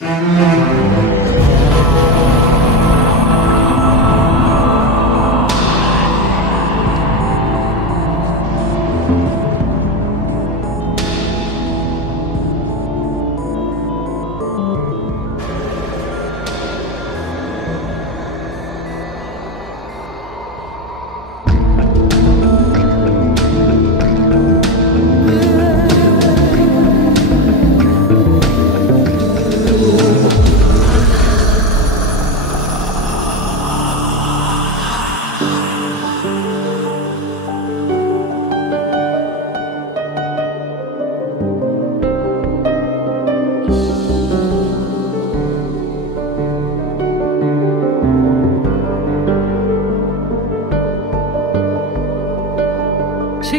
সে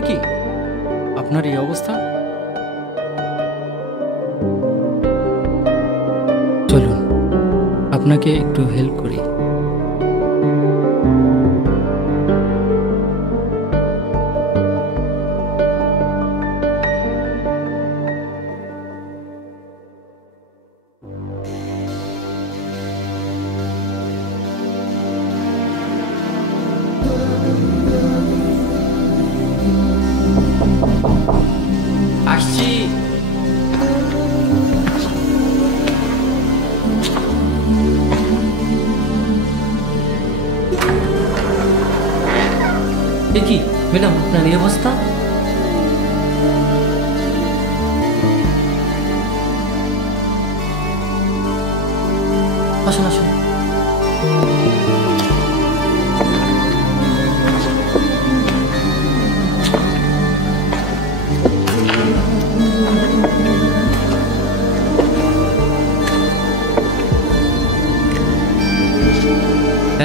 কি আপনার এই অবস্থা? চলুন আপনাকে একটু হেল্প করি। আসছি। এ কি ম্যাডাম, আপনার এই অবস্থা? আসুন আসুন।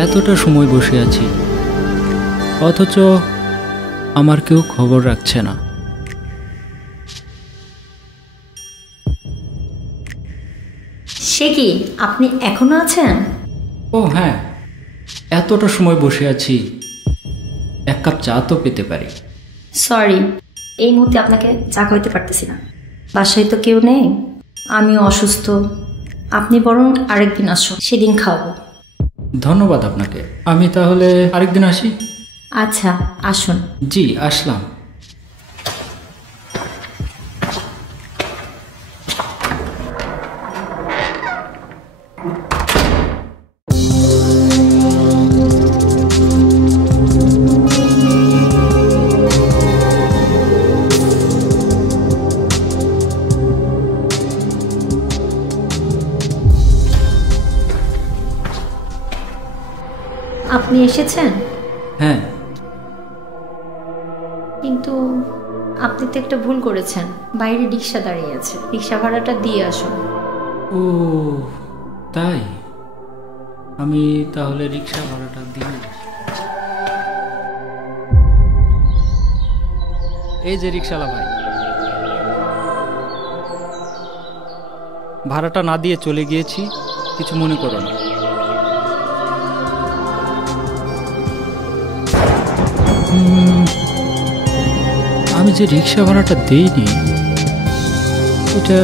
এতটা সময় বসে আছি, অথচ আমার কেউ খবর রাখছে না। সে কি, আপনি এখনো আছেন? ও হ্যাঁ, এতটা সময় বসে আছি, এক কাপ চা তো পেতে পারি। সরি, এই মুহূর্তে আপনাকে চা খাওয়াতে পারতেছি না। বাসায় তো কেউ নেই, আমিও অসুস্থ। আপনি বরং আরেকদিন আসুন, সেদিন খাওয়াবো। ধন্যবাদ আপনাকে। আমি তাহলে আরেকদিন আসি। আচ্ছা, আসুন। জি, আসলাম। আপনি এসেছেন? হ্যাঁ। কিন্তু আপনি তো একটা ভুল করেছেন। বাইরে রিক্সা দাঁড়িয়ে আছে, রিক্সা ভাড়াটা দিয়ে আসুন। ও তাই? আমি তাহলে রিক্সা ভাড়াটা দিয়ে আসি। এই যে রিক্সাওয়ালা ভাই, ভাড়াটা না দিয়ে চলে গিয়েছি, কিছু মনে করো না। আমি যে রিক্সা ভাড়াটা দেইনি, এটা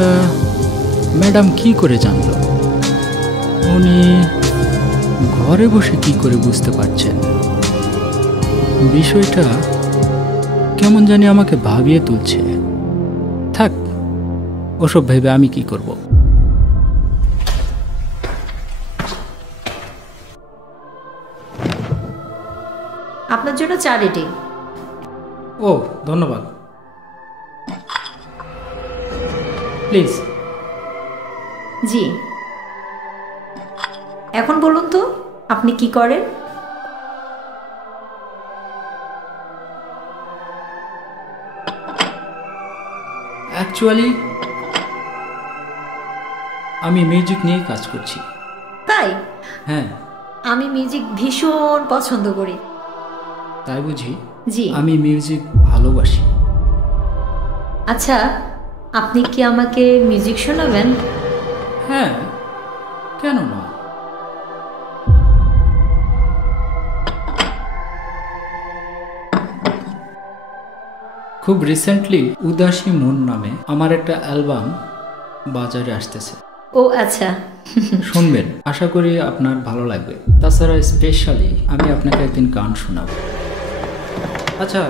ম্যাডাম কি করে জানলো? উনি ঘরে বসে কি করে বুঝতে পারছেন? বিষয়টা কেমন জানি আমাকে ভাবিয়ে তুলছে। থাক, ওসব ভেবে আমি কি করব? আপনার জন্য চা রেডি। ও ধন্যবাদ। প্লিজ। জি, এখন বলুন তো আপনি কি করেন? অ্যাকচুয়ালি আমি মিউজিক নিয়ে কাজ করছি। তাই? হ্যাঁ। আমি মিউজিক ভীষণ পছন্দ করি। তাই বুঝি? জি। আমি মিউজিক ভালোবাসি। আচ্ছা, আপনি কি আমাকে মিউজিক শোনাবেন? হ্যাঁ, কেন না? খুব রিসেন্টলি উদাসী মন নামে আমার একটা অ্যালবাম বাজারে আসতেছে। ও আচ্ছা। শুনবেন, আশা করি আপনার ভালো লাগবে। তাছাড়া স্পেশালি আমি আপনাকে একদিন গান শোনাবো। আচ্ছা,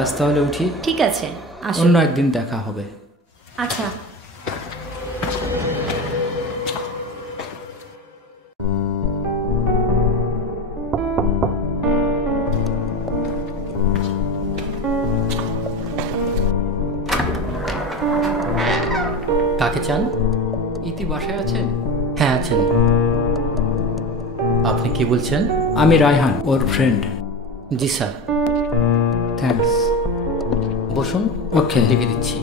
আজ তাহলে উঠি। ঠিক আছে, আসুন। অন্য একদিন দেখা হবে। আচ্ছা। কাকে চান? ইতি বাসায় আছেন? হ্যাঁ আছেন। আপনি কি বলছেন? আমি রায়হান, ওর ফ্রেন্ড। জি স্যার। থ্যাঙ্কস। বসুন, ওকে। লিখে দিচ্ছি।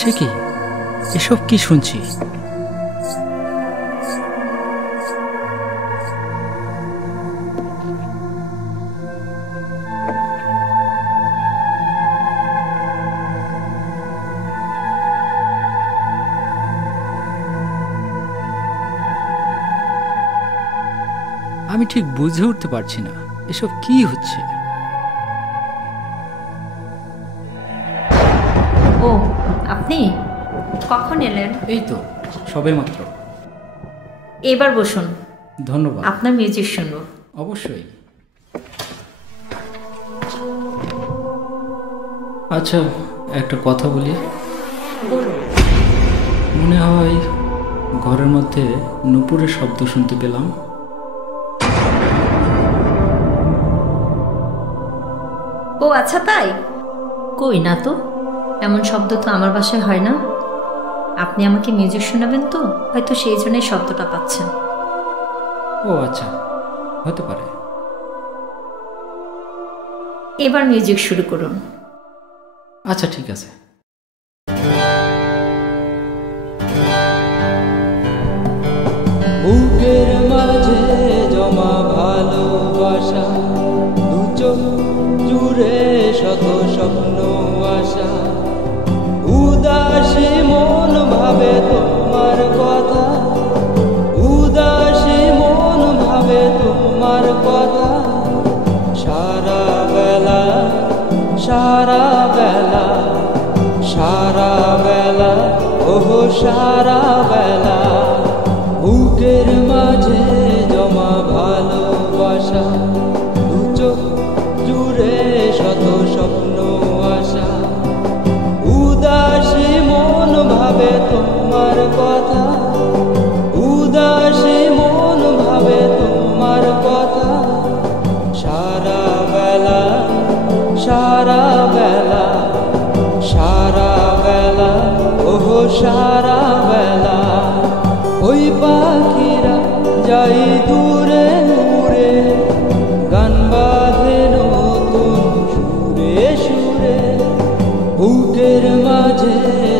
সে কি, এসব কি শুনছি? আমি ঠিক বুঝে উঠতে পারছি না এসব কি হচ্ছে। ও, আপনি কখন এলেন? এই তো সবেমাত্র। এবার বসুন, ধন্যবাদ। আপনার মিউজিক শুনবো। অবশ্যই। আচ্ছা, একটা কথা বলি। বলুন। মনে হয় ঘরের মধ্যে নুপুরের শব্দ শুনতে পেলাম। ও আচ্ছা, তাই? কই না তো, এমন শব্দ তো আমার বাসায় হয় না। আপনি আমাকে মিউজিক শোনাবেন তো, হয়তো সেই জন্যই শব্দটা পাচ্ছেন। ও আচ্ছা, হতে পারে। এবার মিউজিক শুরু করুন। আচ্ছা ঠিক আছে। বুকের মাঝে জমা ভালোবাসা, দু চোখ জুড়ে শত স্বপ্ন আশা, উদাসী মন ভাবে তোমার কথা, উদাসী মন ভাবে তোমার কথা, সারা বেলা সারা বেলা সারা বেলা ওহো সারা বেলা, বুকের মাঝে জমা ভালোবাসা, দু চোখ জুড়ে শত স্বপ্ন আশা, উদাসী মন ভাবে তোমার কথা, উদাসী মন ভাবে তোমার কথা, সারা বেলা সারা বেলা সারা বেলা ওহো সারা বেলা, ওই পাখিরা যাই দূরে উড়ে, গান বাঁধে নতুন সুরে সুরে, বুকের মাঝে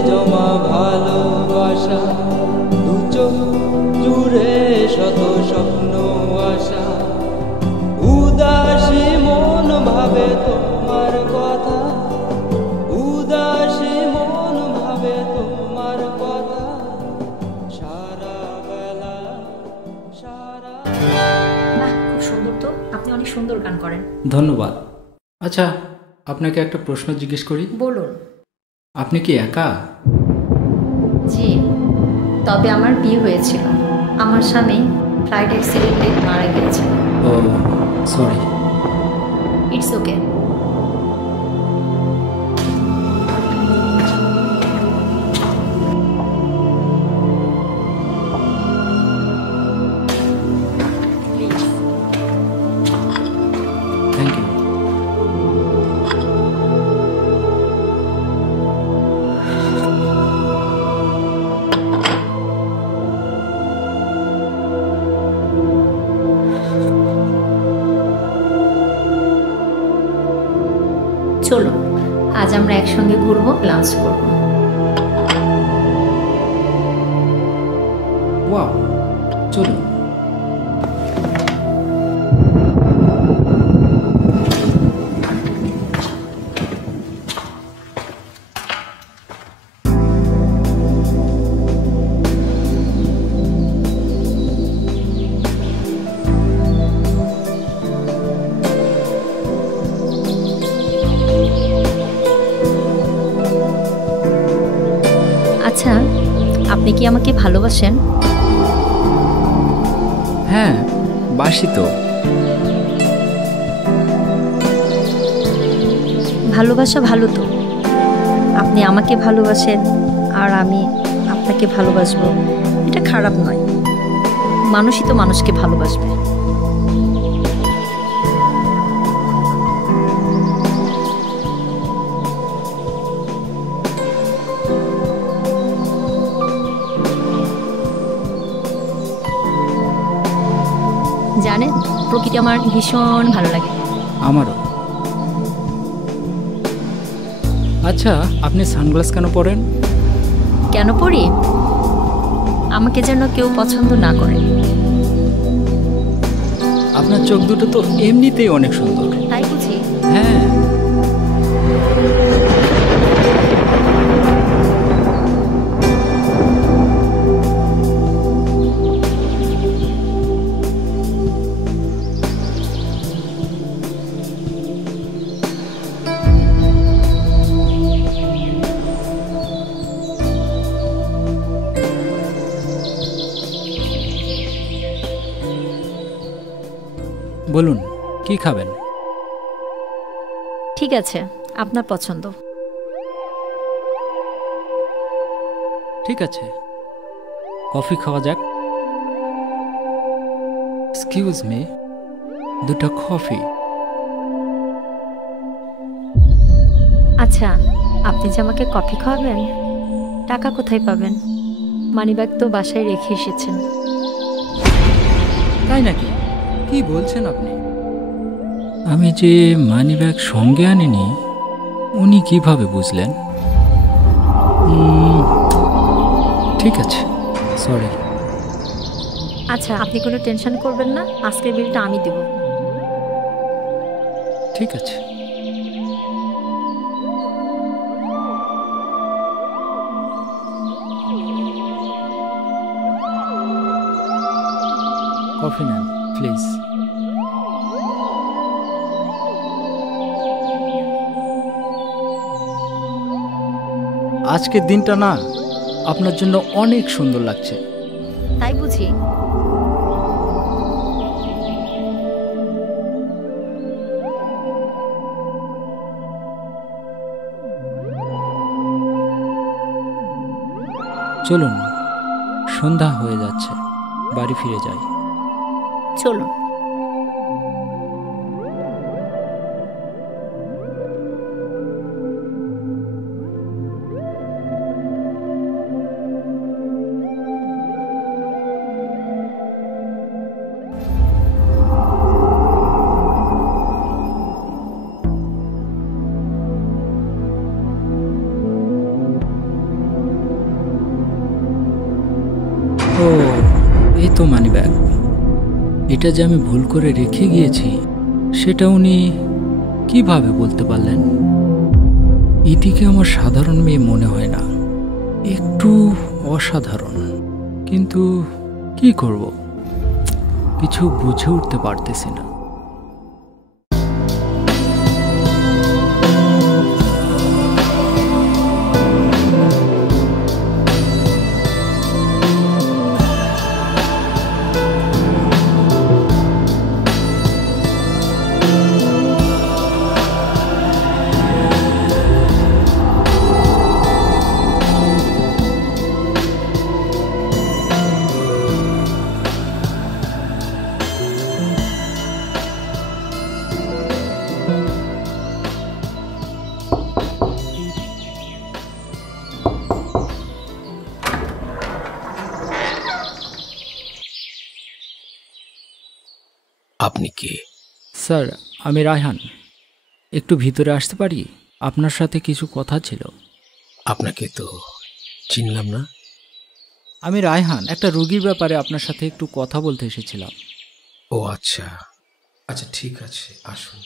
জমা ভালোবাসা, দু চোখ জুড়ে শত স্বপ্ন আশা, উদাসী মন ভাবে তোমার কথা, উদাসী মন ভাবে তোমার কথা, সারা বেলা সারা। বাহ, খুব সুন্দর তো, আপনি অনেক সুন্দর গান করেন। ধন্যবাদ। আচ্ছা, আপনাকে একটা প্রশ্ন জিজ্ঞেস করি। বলুন। আপনি কি একা? জি, তবে আমার বিয়ে হয়েছিল। আমার স্বামী ফ্লাইট অ্যাক্সিডেন্টে মারা গিয়েছে। Oh sorry. It's okay. Thank you. চলো, আজ আমরা একসঙ্গে ঘুরবো, লাঞ্চ করবো। ওয়াও, চলুন। কি আমাকে ভালোবাসেন? হ্যাঁ, বাসি তো। ভালোবাসা ভালো তো। আপনি আমাকে ভালোবাসেন আর আমি আপনাকে ভালোবাসবো, এটা খারাপ নয়। মানুষই তো মানুষকে ভালোবাসবে। জানেন, প্রকৃতি আমার ভীষণ ভালো লাগে। আমারও। আচ্ছা, আপনি সানগ্লাস কেন পরেন? কেন পড়ি? আমাকে যেন কেউ পছন্দ না করে। আপনার চোখ দুটো তো এমনিতেই অনেক সুন্দর। তাই বুঝি? হ্যাঁ। বলুন, কি খাবেন? ঠিক আছে, আপনার পছন্দ। ঠিক আছে, কফি খাওয়া যাক। এক্সকিউজ মি, দুটো কফি। আচ্ছা, আপনি যে আমাকে কফি খাওয়াবেন, টাকা কোথায় পাবেন? মানিব্যাগ তো বাসায় রেখে এসেছেন। তাই নাকি? কি বলছেন আপনি? আমি যে মানিব্যাগ সঙ্গে আনিনি, উনি কিভাবে বুঝলেন? ঠিক আছে, সরি। আচ্ছা, আপনি কোনো টেনশন করবেন না, আজকের বিলটা আমি দেব। ঠিক আছে। কফি নেন প্লিজ। আজকের দিনটা না আপনার জন্য অনেক সুন্দর লাগছে। তাই বুঝি? চলুন, সন্ধ্যা হয়ে যাচ্ছে, বাড়ি ফিরে যাই। চলুন। ও, এই তো মানিব্যাগ। এটা যে আমি ভুল করে রেখে গিয়েছি, সেটা উনি কিভাবে বলতে পারলেন? ইতিকে আমার সাধারণ মেয়ে মনে হয় না, একটু অসাধারণ। কিন্তু কি করব, কিছু বুঝে উঠতে পারতেছি না। আপনি কে? স্যার, আমি রায়হান। একটু ভিতরে আসতে পারি? আপনার সাথে কিছু কথা ছিল। আপনাকে তো চিনলাম না। আমি রায়হান, একটা রোগীর ব্যাপারে আপনার সাথে একটু কথা বলতে এসেছিলাম। ও আচ্ছা আচ্ছা, ঠিক আছে, আসুন।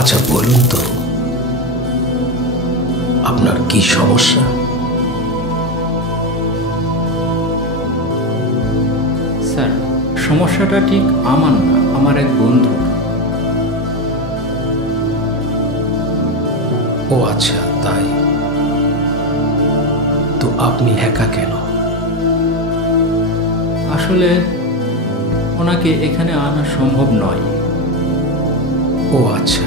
আচ্ছা বলুন তো, আপনার কি সমস্যা? স্যার, সমস্যাটা ঠিক আমার না, আমার এক বন্ধুর। ও আচ্ছা, তাই? তো আপনি একা কেন? আসলে ওনাকে এখানে আনা সম্ভব নয়। ও আচ্ছা।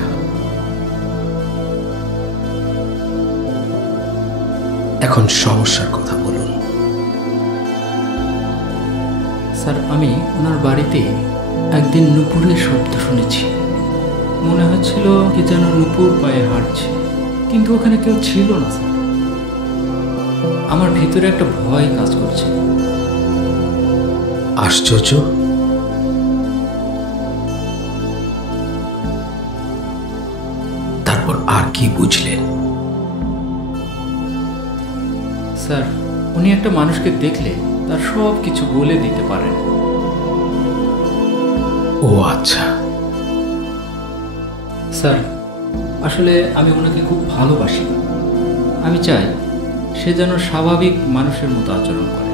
এখন সমস্যার কথা বলুন। স্যার, আমি ওনার বাড়িতে একদিন নুপুরের শব্দ শুনেছি। মনে হচ্ছিল কি যেন নুপুর পায়ে হাঁটছে, কিন্তু ওখানে কেউ ছিল না স্যার। আমার ভিতরে একটা ভয় কাজ করছে। আশ্চর্য। তারপর আর কি বুঝলেন? স্যার, উনি একটা মানুষকে দেখলে তার সব কিছু বলে দিতে পারেন। ও আচ্ছা। স্যার, আসলে আমি ওনাকে খুব ভালোবাসি। আমি চাই সে যেন স্বাভাবিক মানুষের মতো আচরণ করে।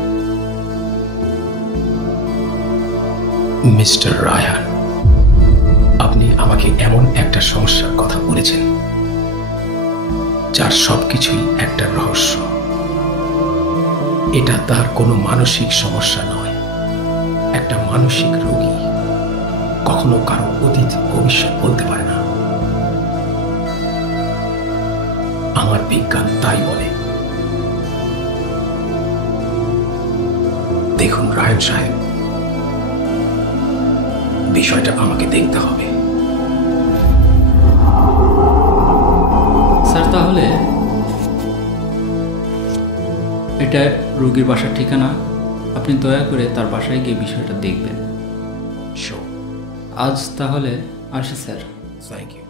মিস্টার রায়হান, আপনি আমাকে এমন একটা সমস্যার কথা বলেছেন যার সবকিছুই একটা রহস্য। এটা তার কোনো মানসিক সমস্যা নয়, একটা মানসিক রোগী কখনো কারো অতীত ভবিষ্যৎ বলতে পারে না। আমার বিজ্ঞান তাই বলে। দেখুন রায়হান সাহেব, বিষয়টা আমাকে দেখতে হবে। স্যার, তাহলে এটা রোগীর বাসার ঠিকানা। আপনি দয়া করে তার বাসায় গিয়ে বিষয়টা দেখবেন। Sure. আজ তাহলে আসি স্যার। Thank you.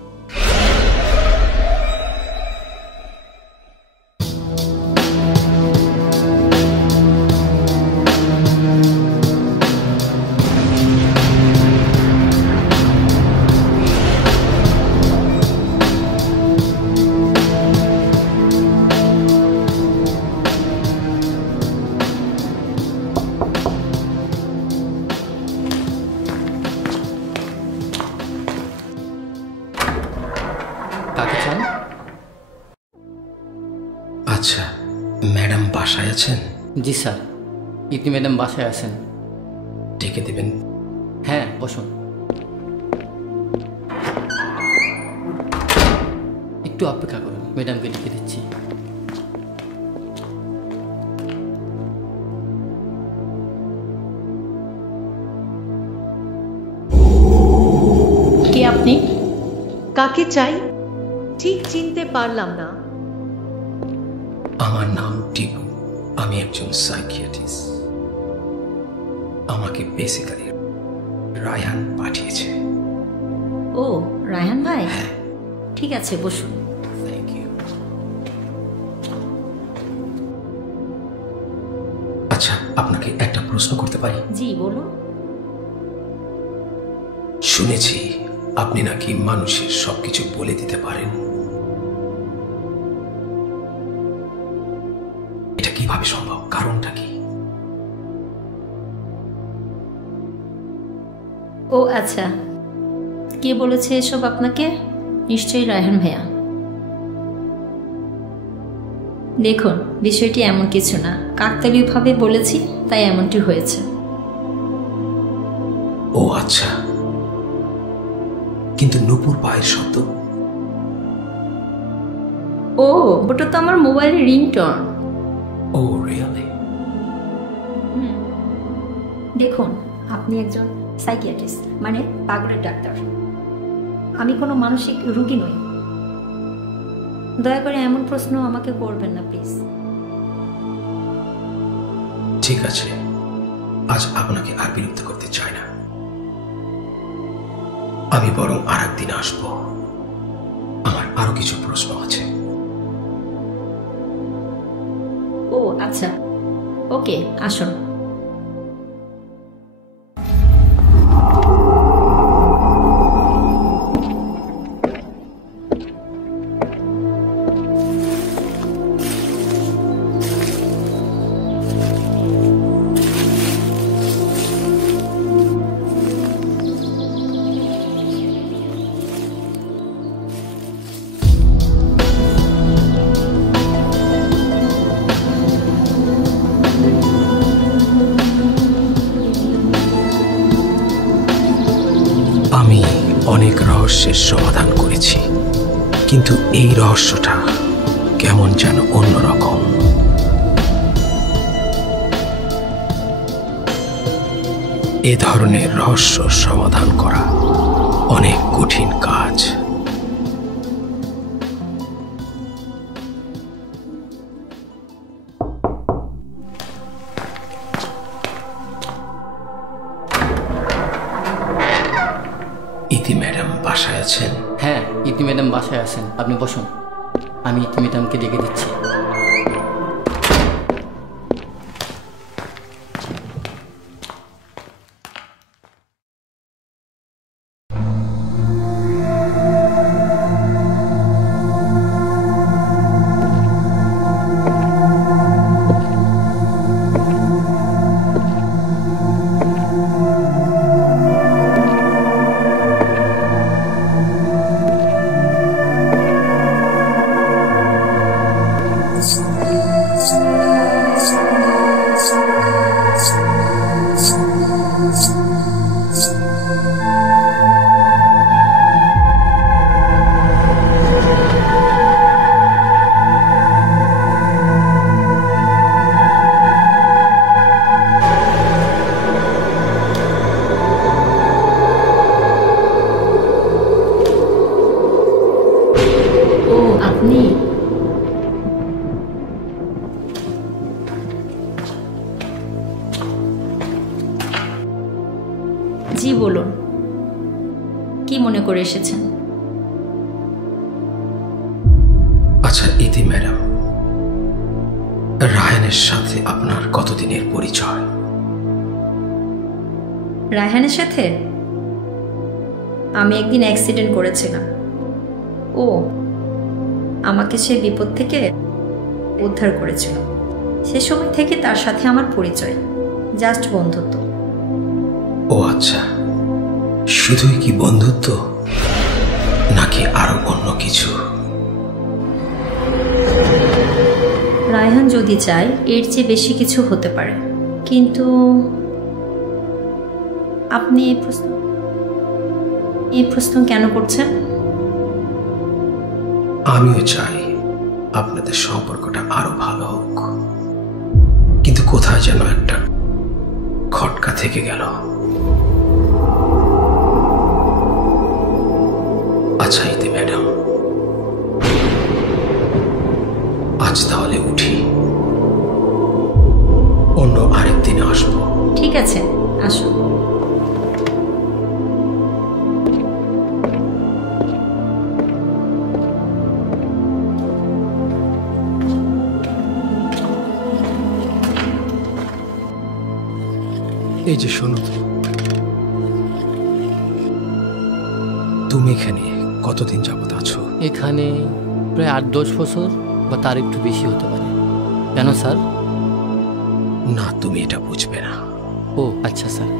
কাকে চান? আচ্ছা, ম্যাডাম বাসায় আছেন? জি স্যার, ইতি ম্যাডাম বাসায় আছেন। ডেকে দেবেন। হ্যাঁ, বসুন। একটু অপেক্ষা করুন, ম্যাডামকে ডেকে দিচ্ছি। কে আপনি? কাকে চাই ঠিক চিনতে পারলাম না। আমার নাম টিপু, আমি একজন সাইকিয়াট্রিস্ট। আমাকে বেসিক্যালি রায়হান পাঠিয়েছে। ও, রায়হান ভাই, ঠিক আছে, বসুন। Thank you. আচ্ছা, আপনাকে একটা প্রশ্ন করতে পারি? জি, বলুন। শুনেছি আপনি নাকি মানুষের সবকিছু বলে দিতে পারেন। এটা কিভাবে সম্ভব? কারণটা কি? ও আচ্ছা, কে বলেছে এসব আপনাকে? নিশ্চয়ই রায়হান ভাইয়া। দেখুন, বিষয়টি এমন কিছু না, কাকতালীয়ভাবে বলেছি, তাই এমনটি হয়েছে। ও আচ্ছা, কিন্তু নূপুর পায়ের শব্দ। ও, ওটা তো আমার মোবাইলের রিংটোন। ও রিয়েলি? দেখুন, আপনি একজন সাইকিয়াট্রিস্ট, মানে পাগলের ডাক্তার। আমি কোনো মানসিক রোগী নই। দয়া করে এমন প্রশ্ন আমাকে করবেন না প্লিজ। ঠিক আছে, আজ আপনাকে আর বিরক্ত করতে চাই না। আমি বরং আর একদিন আসব। আমার আরো কিছু প্রশ্ন আছে। ও আচ্ছা, ওকে, আসুন। রহস্যের সমাধান করেছি, কিন্তু এই রহস্যটা কেমন যেন অন্যরকম। এ ধরনের রহস্য সমাধান করা অনেক কঠিন কাজ। ইতি ম্যাডাম বাসায় আছেন? হ্যাঁ, ইতি ম্যাডাম বাসায় আছেন, আপনি বসুন, আমি ইতি ম্যাডামকে ডেকে দিচ্ছি। আপনি জি বলুন, কি মনে করে এসেছেন? আচ্ছা ইতি ম্যাডাম, রায়হানের সাথে আপনার কতদিনের পরিচয়? রায়হানের সাথে আমি একদিন অ্যাক্সিডেন্ট করেছিলাম। ও আমাকে সে বিপদ থেকে উদ্ধার করেছিল। সে সময় থেকে তার সাথে আমার পরিচয়, জাস্ট বন্ধুত্ব। ও আচ্ছা, শুধুই কি বন্ধুত্ব নাকি আরো অন্য কিছু? রায়হান যদি চায় এর চেয়ে বেশি কিছু হতে পারে, কিন্তু আপনি এই প্রশ্ন কেন করছেন? আমিও চাই আপনাদের সম্পর্কটা আরো ভালো হোক, কিন্তু কোথায় যেন একটা খটকা থেকে গেল। আচ্ছা ইতি ম্যাডাম, আজ তাহলে উঠি, অন্য আরেকদিন আসবো। ঠিক আছে, আসুন। এই যে শোনো তো, তুমি এখানে কতদিন যাবত আছো? এখানে প্রায় 8-10 বছর বা তার একটু বেশি হতে পারে। কেন স্যার? না, তুমি এটা বুঝবে না। ও আচ্ছা স্যার।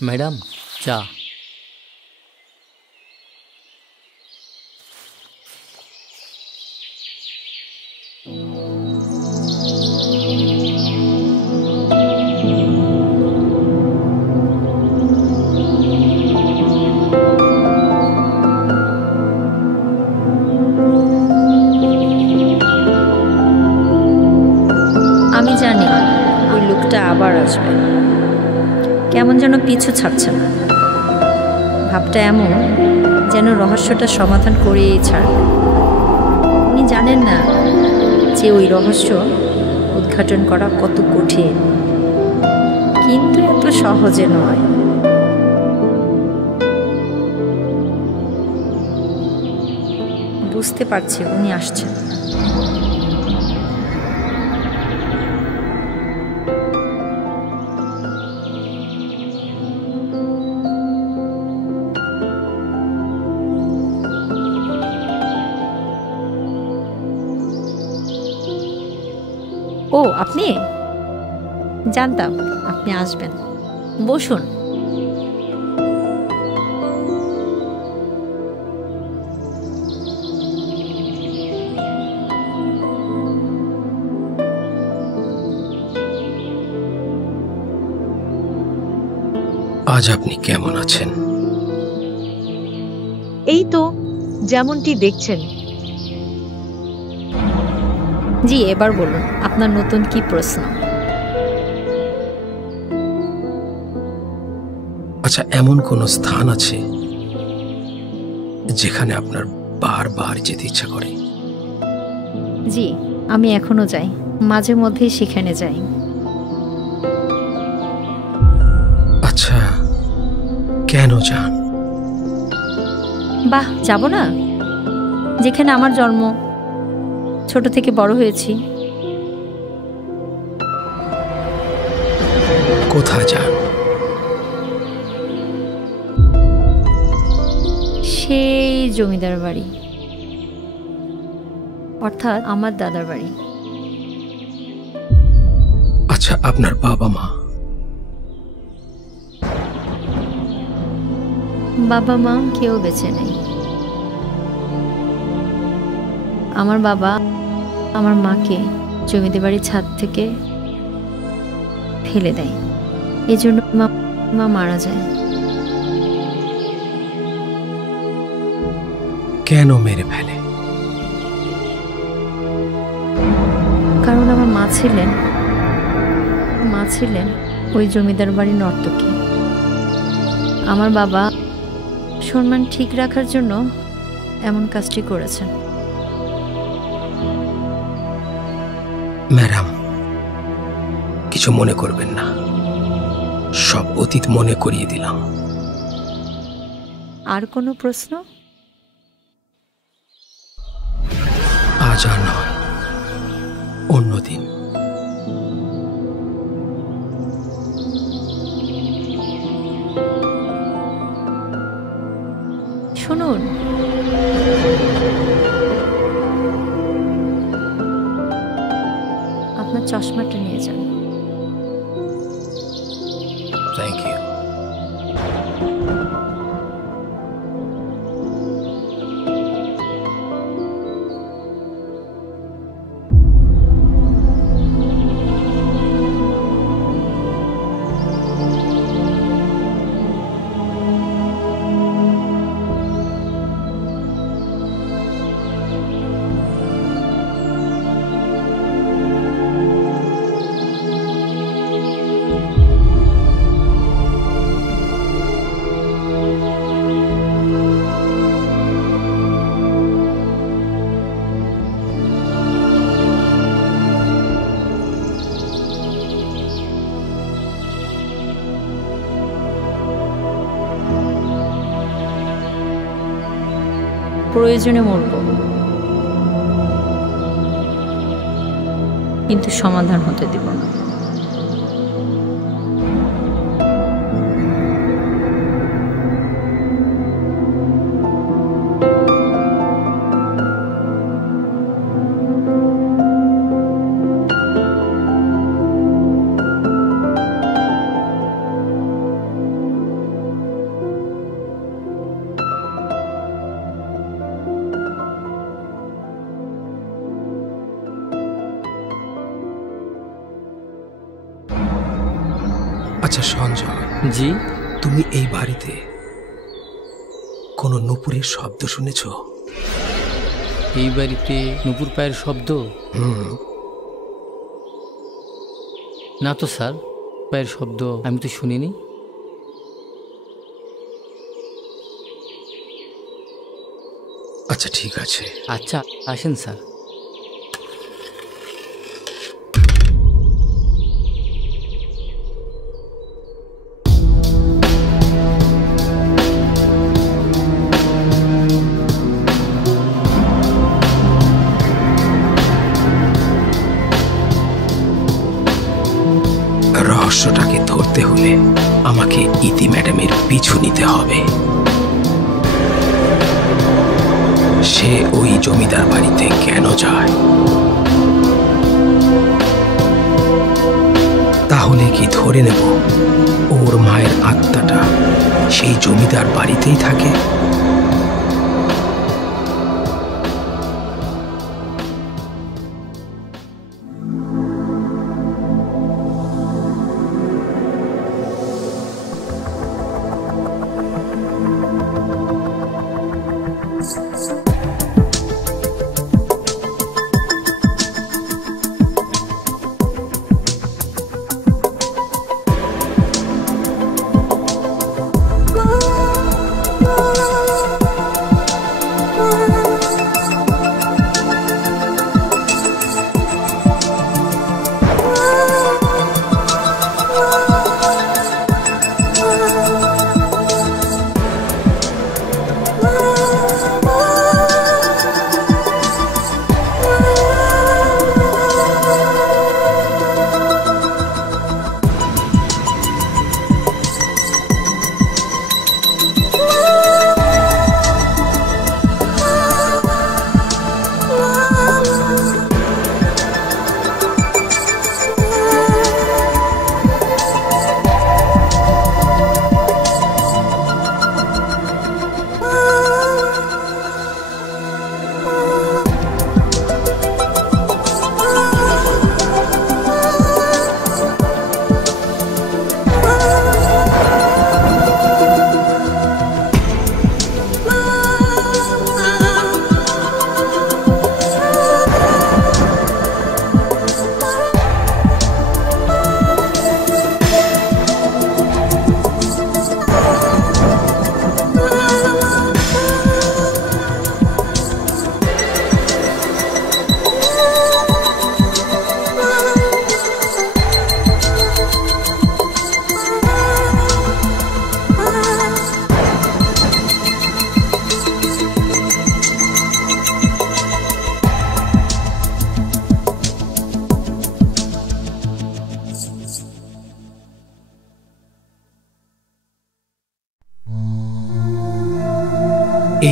ম্যাডাম, চা। আমি জানি ওই লোকটা আবার আসবে, কেমন যেন পিছু ছাড়ছে না। ভাবটা এমন যেন রহস্যটা সমাধান করেই ছাড়বে। উনি জানেন না যে ওই রহস্য উদ্ঘাটন করা কত কঠিন, কিন্তু এত সহজে নয়। বুঝতে পারছি উনি আসছেন। ও, আপনি? জানতাম আপনি আসবেন। বসুন। আজ আপনি কেমন আছেন? এই তো যেমনটি দেখছেন। জি, এবার বলুন আপনার নতুন কি প্রশ্ন? আচ্ছা, এমন কোন স্থান আছে যেখানে আপনার বারবার যেতে ইচ্ছা করে? জি, আমি এখনো যাই, মাঝে মধ্যেই সেখানে যাই। আচ্ছা, কেন যান? বাহ, যাব না? যেখানে আমার জন্ম, ছোট থেকে বড় হয়েছি। কোথায় যান? সেই জমিদার বাড়ি, অর্থাৎ আমার দাদার বাড়ি। আচ্ছা, আপনার বাবা মা? বাবা মা কেউ বেঁচে নেই। আমার বাবা আমার মাকে জমিদার বাড়ির ছাদ থেকে ফেলে দেয়, এজন্য মা মারা যায়। কেন মেরে ফেলে? কারণ আমার মা ছিলেন ওই জমিদার বাড়ির নর্তকী। আমার বাবা সম্মান ঠিক রাখার জন্য এমন কাজটি করেছেন। ম্যাডাম, কিছু মনে করবেন না, সব অতীত মনে করিয়ে দিলাম। আর কোনো প্রশ্ন? আজ আর নয়, অন্যদিন। শুনুন, আপনার চশমাটা নিয়ে যান। Thank you. প্রয়োজনে মরব, কিন্তু সমাধান হতে দিব না। আচ্ছা সঞ্জয়, জি। তুমি এই বাড়িতে কোনো নুপুরের শব্দ শুনেছ? এই বাড়িতে নুপুর পায়ের শব্দ? না তো স্যার, পায়ের শব্দ আমি তো শুনিনি। আচ্ছা ঠিক আছে। আচ্ছা আসেন স্যার। রহস্যটাকে ধরতে হলে আমাকে ইতি ম্যাডামের পিছু নিতে হবে। সে ওই জমিদার বাড়িতে কেন যায়? তাহলে কি ধরে নেব ওর মায়ের আত্মাটা সেই জমিদার বাড়িতেই থাকে?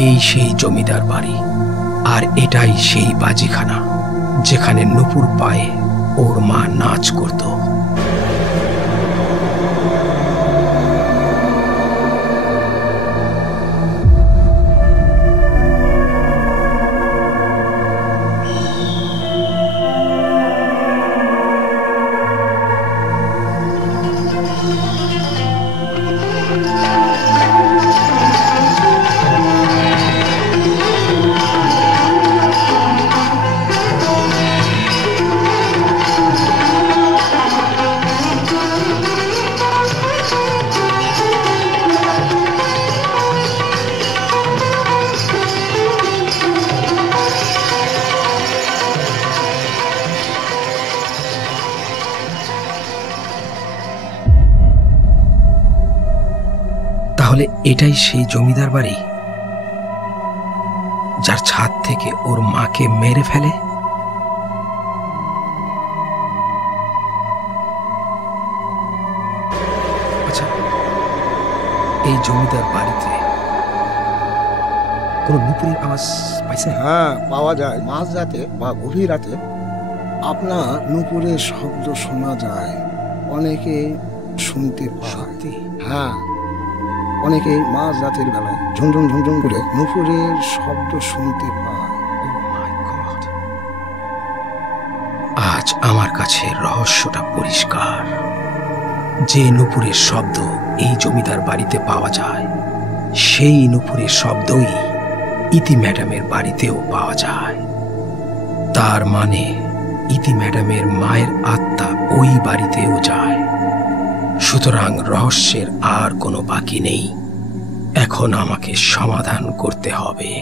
এই সেই জমিদার বাড়ি, আর এটাই সেই বাজিখানা যেখানে নুপুর পায়ে ওর মা নাচ করত। তাহলে এটাই সেই জমিদার বাড়ি যার ছাদ থেকে ওর মাকে মেরে ফেলে? আচ্ছা, এই জমিদার বাড়িতে কোনো নুপুরের আওয়াজ পাইছে? হ্যাঁ, পাওয়া যায়। মাঝ রাতে বা গভীর রাতে আপনার নুপুরের শব্দ শোনা যায়। অনেকে শুনতে পায়। হ্যাঁ, অনেকে মাঝ রাতের বেলায় ঝুমঝুম ঝুমঝুম করে নুপুরের শব্দ শুনতে পায়। আজ আমার কাছে রহস্যটা পরিষ্কার। যে নূপুরের শব্দ এই জমিদার বাড়িতে পাওয়া যায়, সেই নূপুরের শব্দই ইতি ম্যাডামের বাড়িতেও পাওয়া যায়। তার মানে ইতি ম্যাডামের মায়ের আত্মা ওই বাড়িতেও যায়। সুতরাং রহস্যের আর কোনো বাকি নেই। এখন আমাকে সমাধান করতে হবে।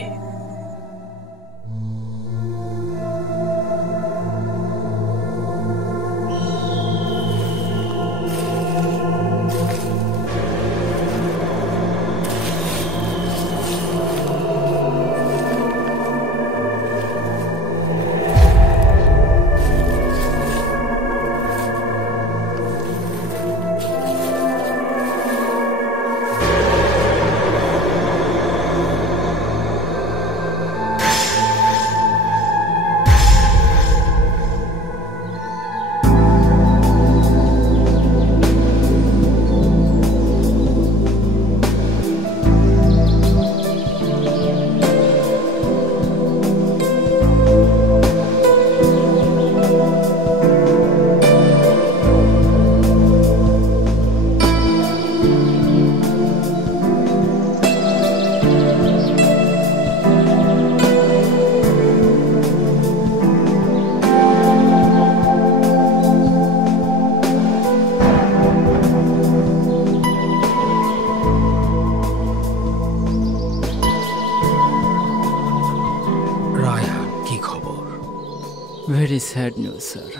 Very sad news sir.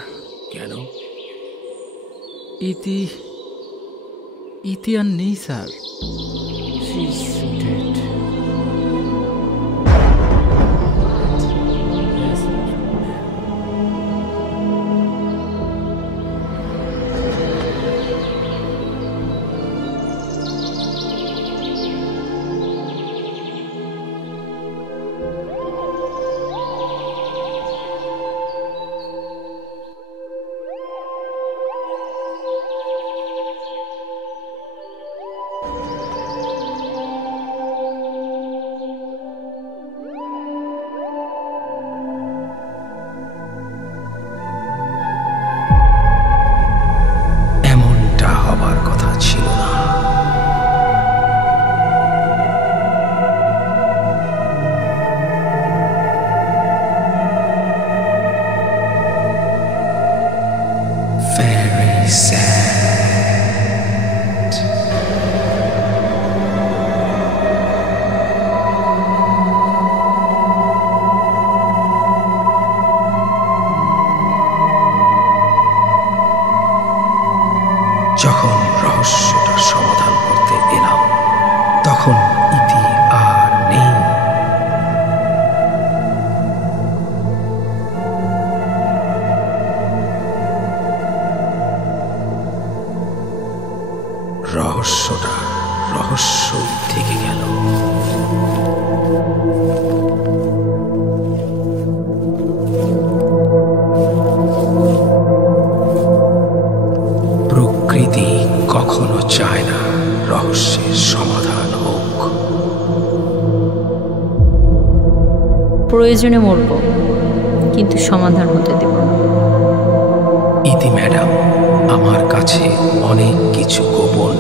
কেন? ইতি আর নেই স্যার। She is dead. যখন রহস্যটার সমাধান করতে এলাম, তখন ইতি আর নেই। রহস্যটা রহস্যই থেকে গেল। প্রকৃতি কখনো চায় না রহস্যের সমাধান হোক। প্রয়োজনে মরব, কিন্তু সমাধান হতে দেব না। ইতি ম্যাডাম আমার কাছে অনেক কিছু গোপন